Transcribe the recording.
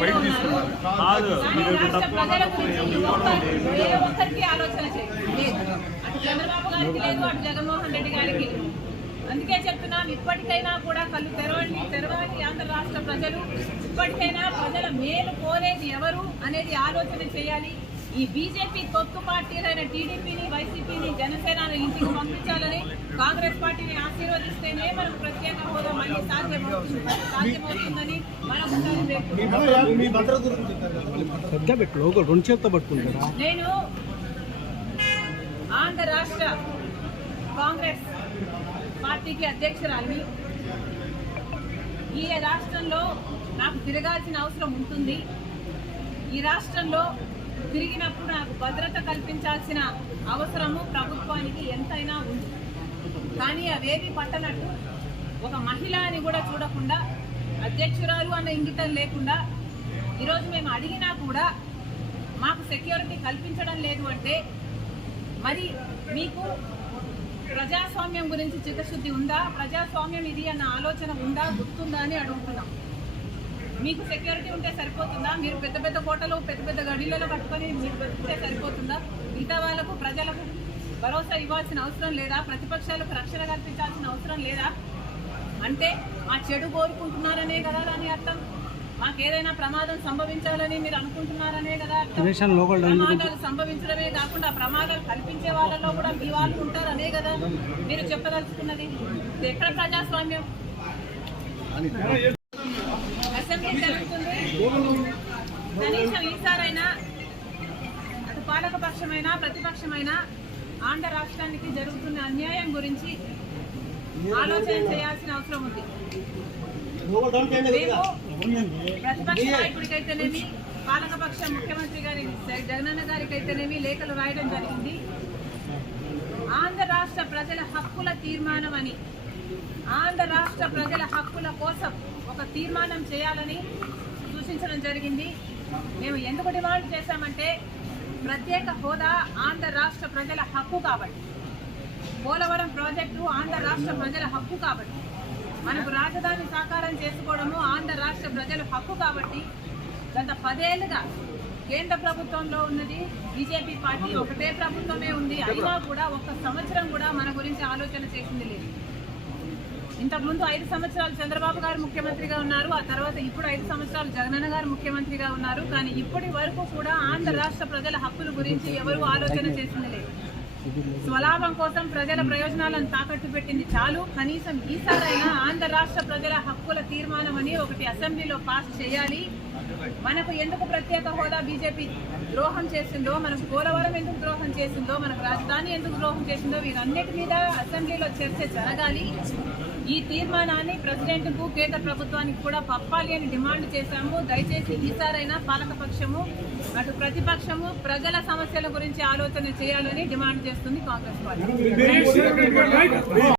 పనిలో ఉన్నారు. రాష్ట్ర ప్రజల గురించి ఏ ఒక్కరికి ఆలోచన లేదు. అటు చంద్రబాబు గారికి లేదు, అటు జగన్మోహన్ రెడ్డి గారికి లేదు. అందుకే చెప్తున్నాం, ఇప్పటికైనా కూడా కళ్ళు తెరవాలి ఆంధ్ర రాష్ట్ర ప్రజలు. ఇప్పటికైనా ప్రజల మేలు కోరేది ఎవరు అనేది ఆలోచన చేయాలి. ఈ బీజేపీ తొత్తు పార్టీలైన టీడీపీని, వైసీపీని, జనసేనను ఇంటికి పంపించాలని, కాంగ్రెస్ పార్టీని ఆశీర్వదిస్తేనే మనకు ప్రత్యేక హోదా మళ్ళీ సాధ్యమవుతుందని నేను ఆంధ్ర రాష్ట్ర కాంగ్రెస్ పార్టీకి అధ్యక్షురాలిని. ఈ రాష్ట్రంలో నాకు తిరగాల్సిన అవసరం ఉంటుంది. ఈ రాష్ట్రంలో తిరిగినప్పుడు నాకు భద్రత కల్పించాల్సిన అవసరము ప్రభుత్వానికి ఎంతైనా ఉంది. కానీ అవేవి పట్టనట్టు ఒక మహిళ అని కూడా చూడకుండా, అధ్యక్షురాలు అన్న ఇంగితం లేకుండా ఈరోజు మేము అడిగినా కూడా మాకు సెక్యూరిటీ కల్పించడం లేదు అంటే మరి మీకు ప్రజాస్వామ్యం గురించి చిత్తశుద్ధి ఉందా? ప్రజాస్వామ్యం ఇది అన్న ఆలోచన ఉందా, గుర్తుందా అని అడుగుతున్నాం. మీకు సెక్యూరిటీ ఉంటే సరిపోతుందా? మీరు పెద్ద పెద్ద కోటలు, పెద్ద పెద్ద గడిలలో కట్టుకొని మీరు బతికితే సరిపోతుందా? మిగతా వాళ్ళకు, ప్రజలకు భరోసా ఇవ్వాల్సిన అవసరం లేదా? ప్రతిపక్షాలకు రక్షణ కల్పించాల్సిన అవసరం లేదా? అంటే మా చెడు కోరుకుంటున్నారనే కదా దాని అర్థం. మాకేదైనా ప్రమాదం సంభవించాలని మీరు అనుకుంటున్నారనే కదా అర్థం. ప్రమాదాలు సంభవించడమే కాకుండా ప్రమాదాలు కల్పించే వాళ్ళలో కూడా మీ వాళ్ళు ఉంటారనే కదా మీరు చెప్పదలుచుకున్నది. ఎక్కడ ప్రజాస్వామ్యం? అసెంబ్లీ జరుగుతుంది. కనీసం ఈసారైనా అటు పాలకపక్షమైనా ప్రతిపక్షమైనా ఆంధ్ర రాష్ట్రానికి జరుగుతున్న అన్యాయం గురించి ఆలోచన చేయాల్సిన అవసరం ఉంది. ప్రతిపక్ష నాయకుడికైతేనేమి, పాలకపక్ష ముఖ్యమంత్రి గారి జగనన్న గారికైతేనేమి లేఖలు రాయడం జరిగింది. ఆంధ్ర రాష్ట్ర ప్రజల హక్కుల తీర్మానం అని, ఆంధ్ర రాష్ట్ర ప్రజల హక్కుల కోసం ఒక తీర్మానం చేయాలని సూచించడం జరిగింది. మేము ఎందుకు డిమాండ్ చేశామంటే, ప్రత్యేక హోదా ఆంధ్ర రాష్ట్ర ప్రజల హక్కు కాబట్టి, పోలవరం ప్రాజెక్టు ఆంధ్ర రాష్ట్ర ప్రజల హక్కు కాబట్టి, మనకు రాజధాని సాకారం చేసుకోవడము ఆంధ్ర రాష్ట్ర ప్రజల హక్కు కాబట్టి, గత 10 ఏళ్లుగా కేంద్ర ప్రభుత్వంలో ఉన్నది బీజేపీ పార్టీ, ఒకటే ప్రభుత్వమే ఉంది. అయినా కూడా ఒక్క సంవత్సరం కూడా మన గురించి ఆలోచన చేసింది లేదు. ఇంతకుముందు 5 సంవత్సరాలు చంద్రబాబు గారు ముఖ్యమంత్రిగా ఉన్నారు. ఆ తర్వాత ఇప్పుడు 5 సంవత్సరాలు జగనన్న గారు ముఖ్యమంత్రిగా ఉన్నారు. కానీ ఇప్పటి వరకు కూడా ఆంధ్ర రాష్ట్ర ప్రజల హక్కుల గురించి ఎవరూ ఆలోచన చేసింది లేదు. స్వలాభం కోసం ప్రజల ప్రయోజనాలను తాకట్టు పెట్టింది చాలు. కనీసం ఈసారైనా ఆంధ్ర రాష్ట్ర ప్రజల హక్కుల తీర్మానం అని ఒకటి అసెంబ్లీలో పాస్ చేయాలి. మనకు ఎందుకు ప్రత్యేక హోదా బీజేపీ ద్రోహం చేసిందో, మనకు పోలవరం ఎందుకు ద్రోహం చేసిందో, మనకు రాజధాని ఎందుకు ద్రోహం చేసిందో వీరన్నిటి మీద అసెంబ్లీలో చర్చ జరగాలి. ఈ తీర్మానాన్ని ప్రెసిడెంట్కు, కేంద్ర ప్రభుత్వానికి కూడా పంపాలి అని డిమాండ్ చేశాము. దయచేసి ఈసారైనా పాలకపక్షము, అటు ప్రతిపక్షము ప్రజల సమస్యల గురించి ఆలోచన చేయాలని డిమాండ్ చేస్తుంది కాంగ్రెస్ పార్టీ.